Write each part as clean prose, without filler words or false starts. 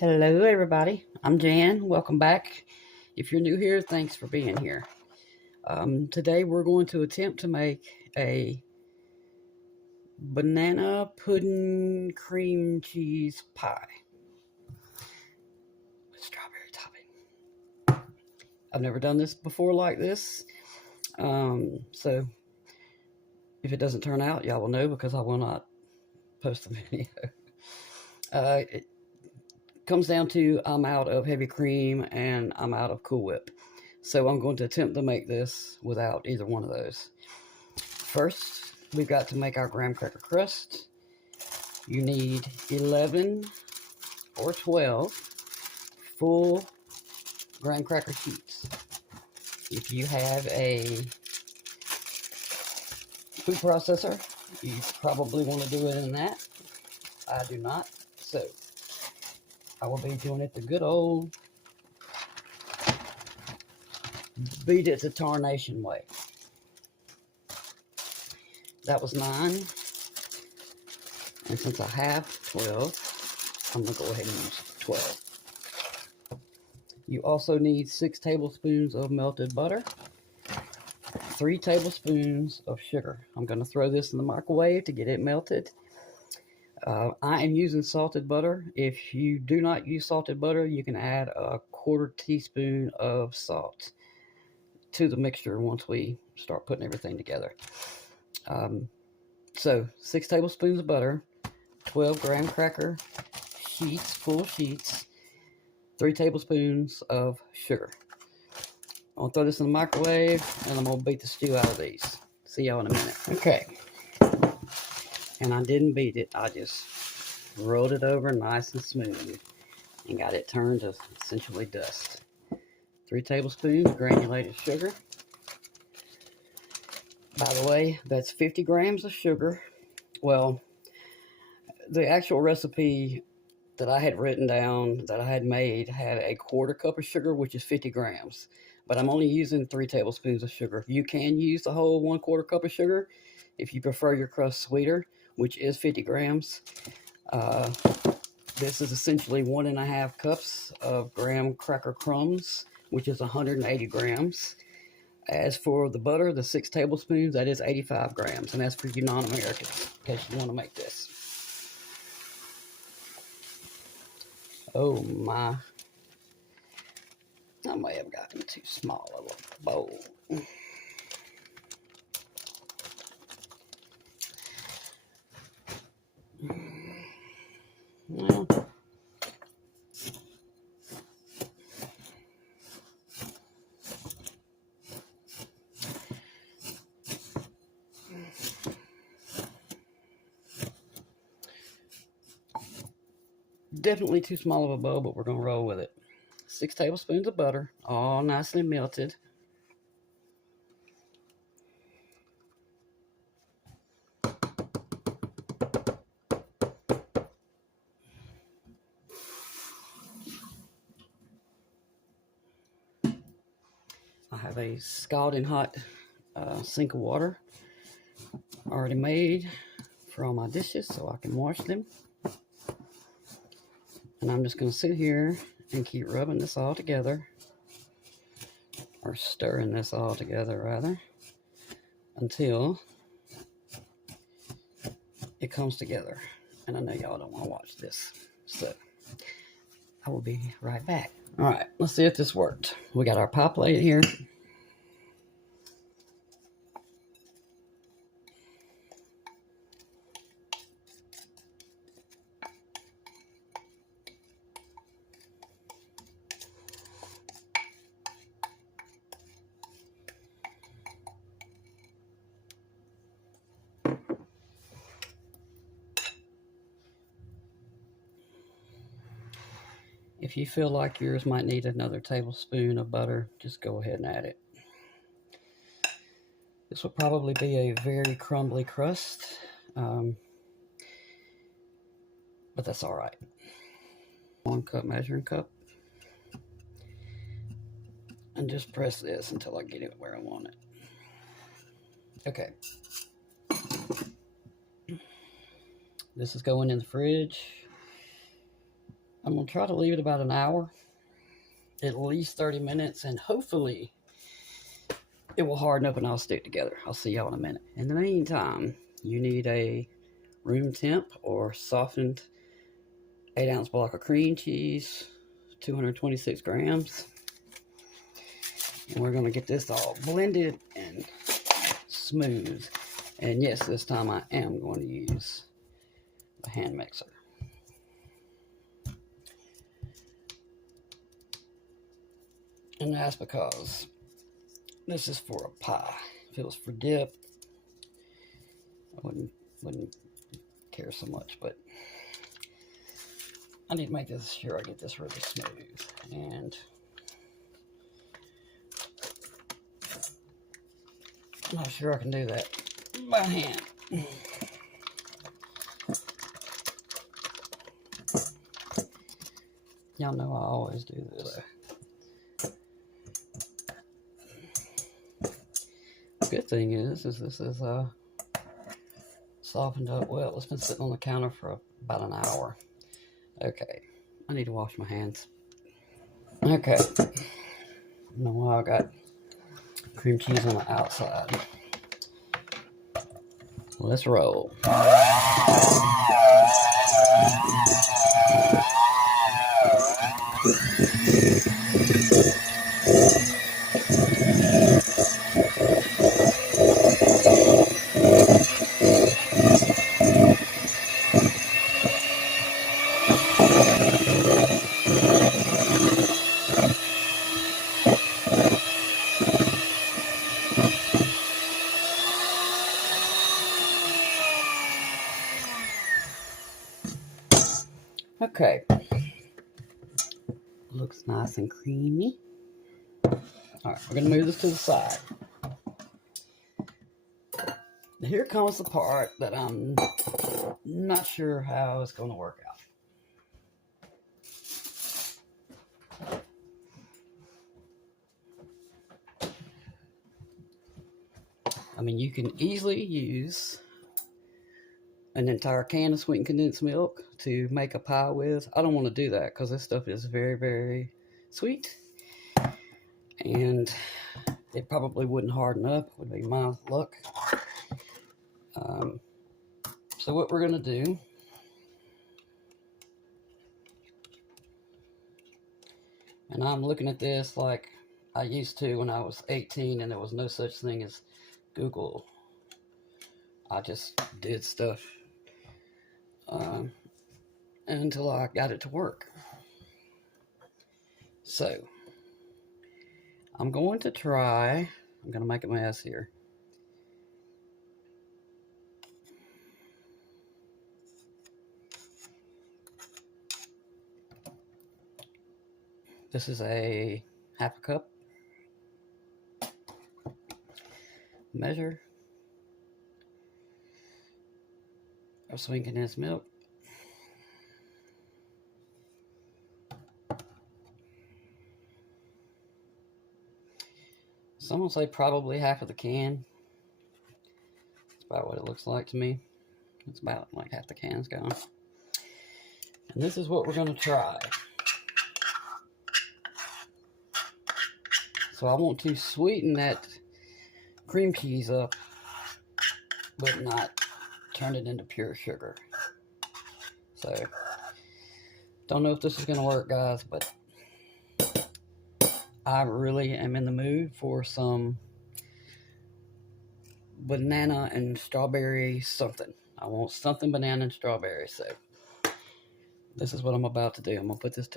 Hello, everybody. I'm Jan. Welcome back. If you're new here, thanks for being here. Today, we're going to attempt to make a banana pudding cream cheese pie with strawberry topping. I've never done this before like this, so if it doesn't turn out, y'all will know because I will not post the video. It comes down to I'm out of heavy cream and I'm out of Cool Whip. So I'm going to attempt to make this without either one of those. First, we've got to make our graham cracker crust. You need 11 or 12 full graham cracker sheets. If you have a food processor, you probably want to do it in that. I do not, so I will be doing it the good old beat it to tarnation way. That was 9. And since I have 12, I'm going to go ahead and use 12. You also need 6 tablespoons of melted butter, 3 tablespoons of sugar. I'm going to throw this in the microwave to get it melted. I am using salted butter. If you do not use salted butter, you can add a 1/4 teaspoon of salt to the mixture once we start putting everything together. So 6 tablespoons of butter, 12 graham cracker sheets, full sheets, 3 tablespoons of sugar. I'm going to throw this in the microwave, and I'm going to beat the stew out of these. See y'all in a minute. Okay. And I didn't beat it. I just rolled it over nice and smooth and got it turned to essentially dust. 3 tablespoons granulated sugar. By the way, that's 50 grams of sugar. Well, the actual recipe that I had written down, that I had made, had a 1/4 cup of sugar, which is 50 grams. But I'm only using 3 tablespoons of sugar. You can use the whole 1/4 cup of sugar if you prefer your crust sweeter, which is 50 grams. This is essentially 1.5 cups of graham cracker crumbs, which is 180 grams. As for the butter, the 6 tablespoons, that is 85 grams. And that's for you non-Americans, in case you want to make this. Oh my. I may have gotten too small of a bowl. Well, definitely too small of a bowl, but we're going to roll with it. 6 tablespoons of butter, all nicely melted. I have a scalding hot sink of water already made for all my dishes so I can wash them. And I'm just going to sit here and keep rubbing this all together, or stirring this all together rather, until it comes together. And I know y'all don't want to watch this, so I will be right back. All right, let's see if this worked. We got our pie plate here. If you feel like yours might need another tablespoon of butter, just go ahead and add it. This will probably be a very crumbly crust, but that's all right. 1 cup measuring cup. And just press this until I get it where I want it. Okay. This is going in the fridge I'm going to try to leave it about an hour, at least 30 minutes, and hopefully it will harden up and I'll stick together. I'll see y'all in a minute. In the meantime, you need a room temp or softened 8-ounce block of cream cheese, 226 grams. And we're going to get this all blended and smooth. And yes, this time I am going to use the hand mixer. And that's because this is for a pie. If it was for dip, I wouldn't care so much, but I need to make sure I get this really smooth. And I'm not sure I can do that by hand. Y'all know I always do this. Good thing is this is softened up well. It's been sitting on the counter for about an hour. Okay, I need to wash my hands. Okay, now I got cream cheese on the outside. Let's roll. Okay, looks nice and creamy. All right, we're gonna move this to the side. Here comes the part that I'm not sure how it's going to work out. I mean, you can easily use an entire can of sweetened condensed milk to make a pie with. I don't want to do that because this stuff is very, very sweet. And it probably wouldn't harden up, would be my luck. So what we're going to do, and I'm looking at this like I used to when I was 18 and there was no such thing as Google. I just did stuff until I got it to work. So I'm going to make a mess here. This is a half a cup measure of sweetened condensed milk. Some will say probably half of the can. That's about what it looks like to me. It's about like half the can's gone. And this is what we're going to try. So I want to sweeten that cream cheese up, but not turn it into pure sugar. So, don't know if this is going to work, guys, but I really am in the mood for some banana and strawberry something. I want something banana and strawberry, so this is what I'm about to do. I'm going to put this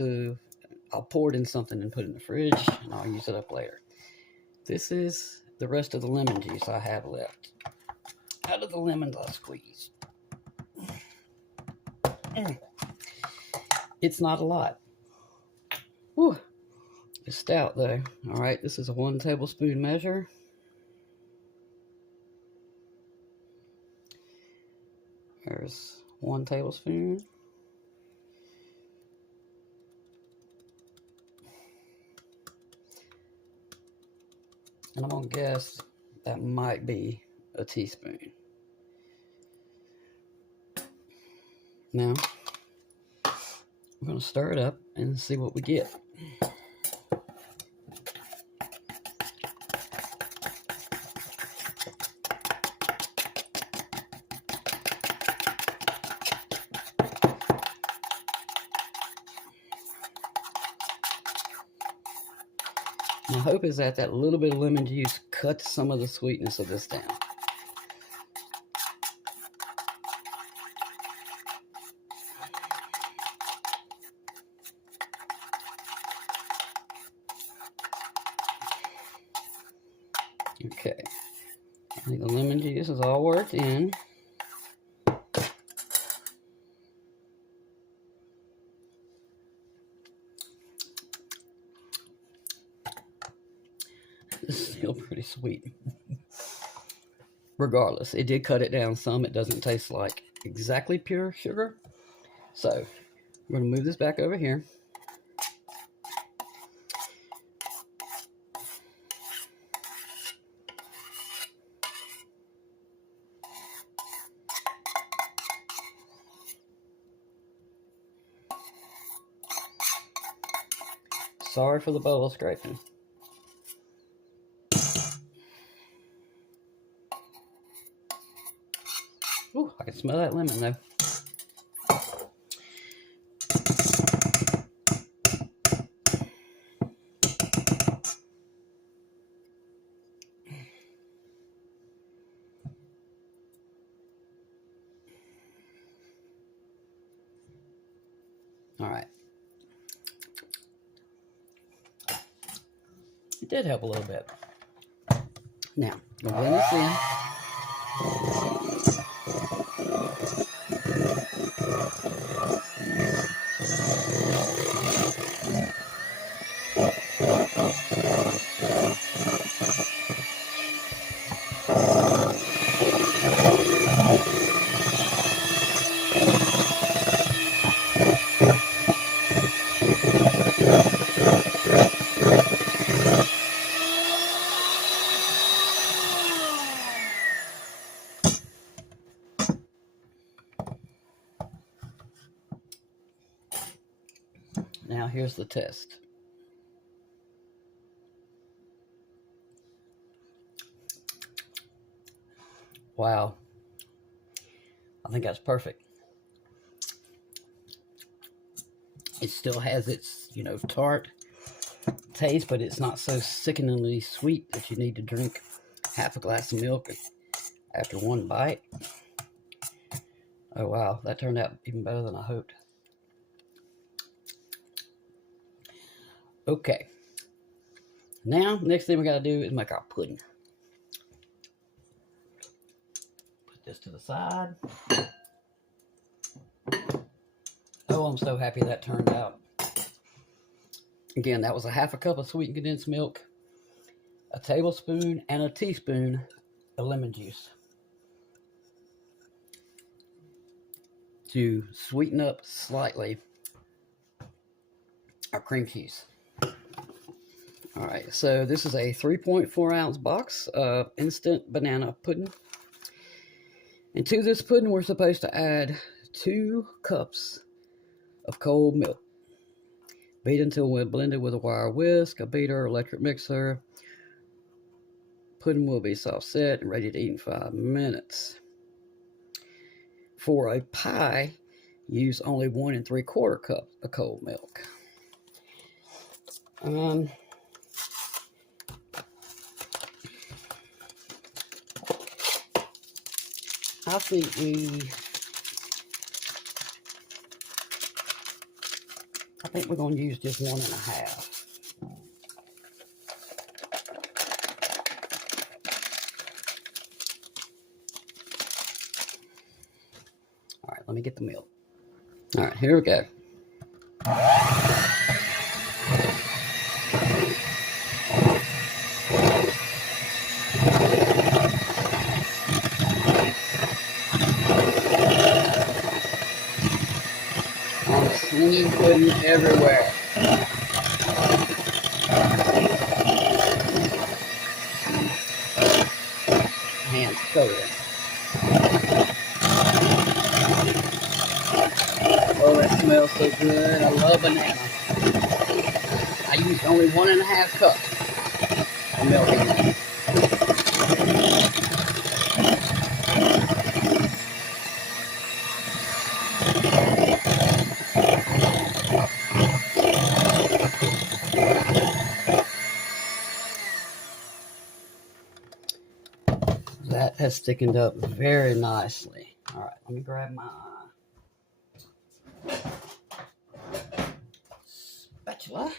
I'll pour it in something and put it in the fridge, and I'll use it up later. This is the rest of the lemon juice I have left. Out of the lemons I squeezed. It's not a lot. Whew. It's stout though. Alright, this is a 1 tablespoon measure. There's 1 tablespoon. And I'm going to guess that might be a teaspoon. Now, we're going to stir it up and see what we get. My hope is that that little bit of lemon juice cuts some of the sweetness of this down. Okay, I think the lemon juice is all worked in. This is still pretty sweet. Regardless, it did cut it down some. It doesn't taste like exactly pure sugar. So we're going to move this back over here. Sorry for the bowl scraping. Ooh, I can smell that lemon though. All right. It did help a little bit. Now, I'm going to blend this in. Now here's the test. Wow. I think that's perfect. It still has its, tart taste, but it's not so sickeningly sweet that you need to drink half a glass of milk after one bite. Oh wow, that turned out even better than I hoped. Okay. Now, next thing we gotta do is make our pudding. Put this to the side. Oh, I'm so happy that turned out. Again, that was a half a cup of sweetened condensed milk, a tablespoon and a teaspoon of lemon juice to sweeten up slightly our cream cheese. All right, so this is a 3.4 ounce box of instant banana pudding. And to this pudding, we're supposed to add 2 cups of cold milk. Beat until we're blended with a wire whisk, a beater, electric mixer. Pudding will be soft set and ready to eat in 5 minutes. For a pie, use only 1 3/4 cups of cold milk. I think we're going to use just 1 1/2. All right, let me get the milk. All right, here we go. Swinging pudding everywhere. Hands covered. Oh, that smells so so good. I love banana. I used only 1.5 cups of milk in it. That has thickened up very nicely. All right, let me grab my spatula.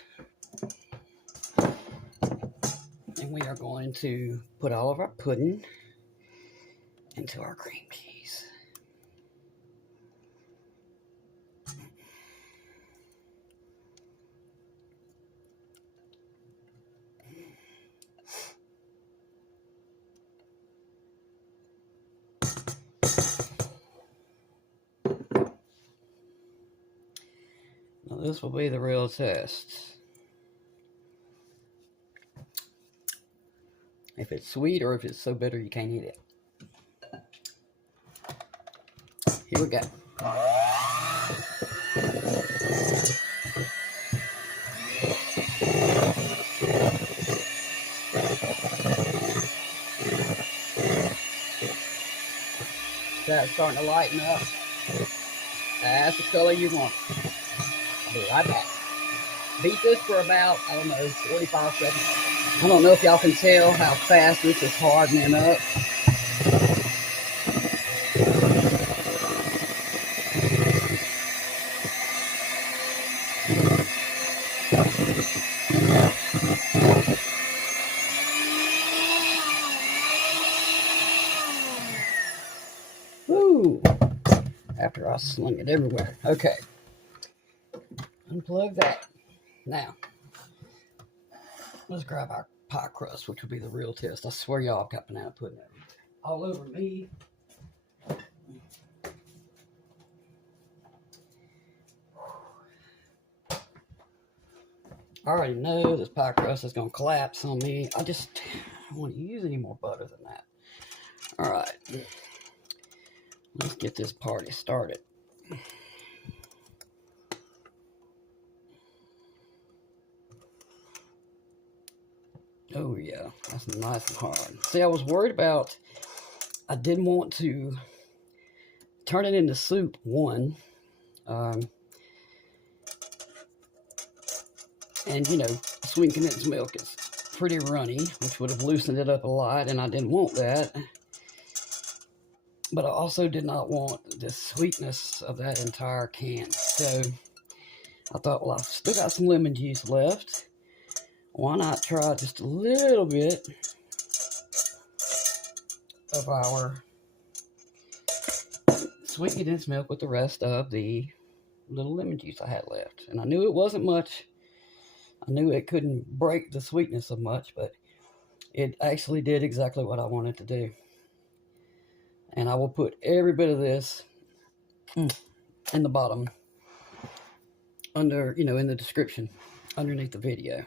And we are going to put all of our pudding into our cream cheese. Now this will be the real test. If it's sweet or if it's so bitter you can't eat it. Here we go. That's starting to lighten up. That's the color you want. I'll be right back. Beat this for about, I don't know, 45 seconds. I don't know if y'all can tell how fast this is hardening up. Woo! After I slung it everywhere. Okay. Unplug that. Now, let's grab our pie crust, which will be the real test. I swear y'all, I've got banana pudding all over me. I already know this pie crust is going to collapse on me. I just don't want to use any more butter than that. All right. Let's get this party started. Oh, yeah. That's nice and hard. See, I was worried about, I didn't want to turn it into soup, one. And, you know, sweetened condensed milk is pretty runny, which would have loosened it up a lot, and I didn't want that. But I also did not want the sweetness of that entire can. So I thought, well, I've still got some lemon juice left. Why not try just a little bit of our sweetened condensed milk with the rest of the little lemon juice I had left. And I knew it wasn't much. I knew it couldn't break the sweetness of much, but it actually did exactly what I wanted to do. And I will put every bit of this in the bottom, under, you know, in the description, underneath the video.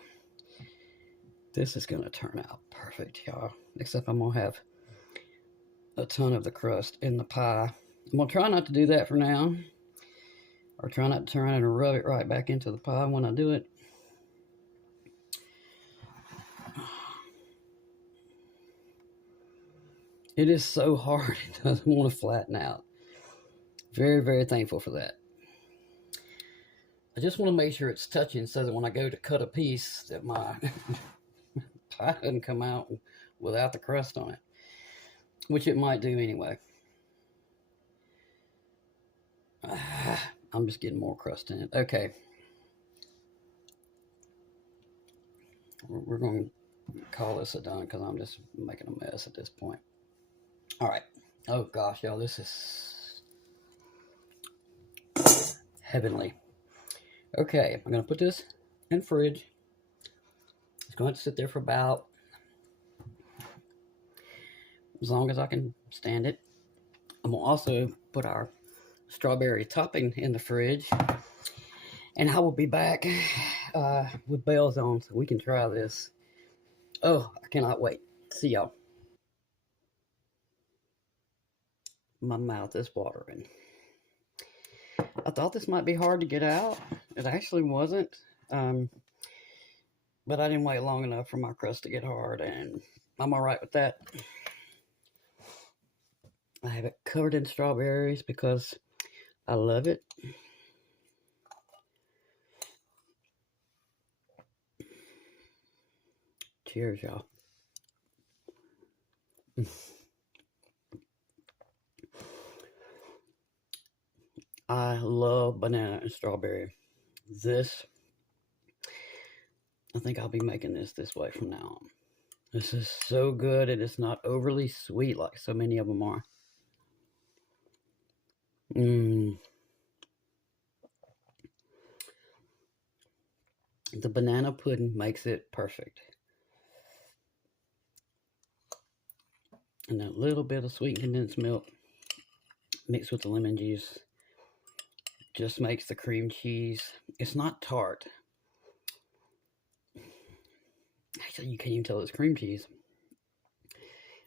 This is going to turn out perfect, y'all. Except I'm going to have a ton of the crust in the pie. I'm going to try not to do that for now. Or try not to turn around and rub it right back into the pie when I do it. It is so hard, it doesn't want to flatten out. Very, very thankful for that. I just want to make sure it's touching so that when I go to cut a piece that my pie doesn't come out without the crust on it. Which it might do anyway. I'm just getting more crust in it. Okay. We're going to call this a done because I'm just making a mess at this point. All right. Oh, gosh, y'all, this is heavenly. Okay, I'm going to put this in the fridge. It's going to sit there for about as long as I can stand it. I'm going to also put our strawberry topping in the fridge. And I will be back with bells on so we can try this. Oh, I cannot wait. See y'all. My mouth is watering. I thought this might be hard to get out. It actually wasn't. But I didn't wait long enough for my crust to get hard, and I'm all right with that. I have it covered in strawberries because I love it. Cheers, y'all. I love banana and strawberry. This, I think I'll be making this way from now on. This is so good. It is not overly sweet like so many of them are. The banana pudding makes it perfect. And that little bit of sweet condensed milk mixed with the lemon juice just makes the cream cheese. It's not tart. Actually, you can't even tell it's cream cheese.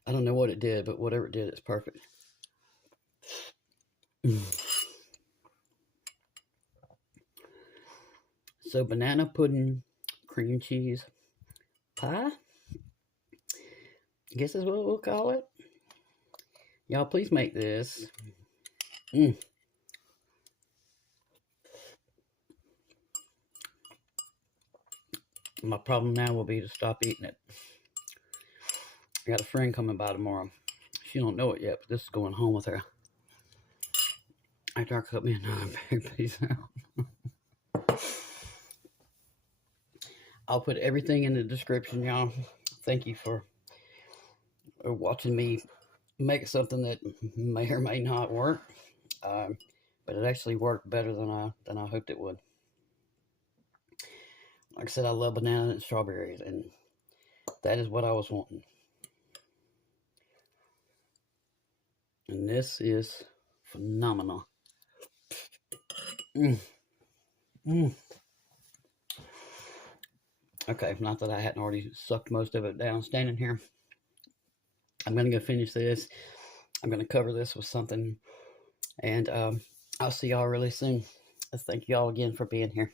I don't know what it did, but whatever it did, it's perfect. So banana pudding, cream cheese pie, I guess is what we'll call it. Y'all, please make this. My problem now will be to stop eating it. I got a friend coming by tomorrow. She don't know it yet, but this is going home with her. After I cut me another big piece out. I'll put everything in the description, y'all. Thank you for watching me make something that may or may not work, but it actually worked better than I hoped it would. Like I said, I love banana and strawberries, and that is what I was wanting. And this is phenomenal. Okay, not that I hadn't already sucked most of it down standing here. I'm going to go finish this. I'm going to cover this with something, and I'll see y'all really soon. Thank you all again for being here.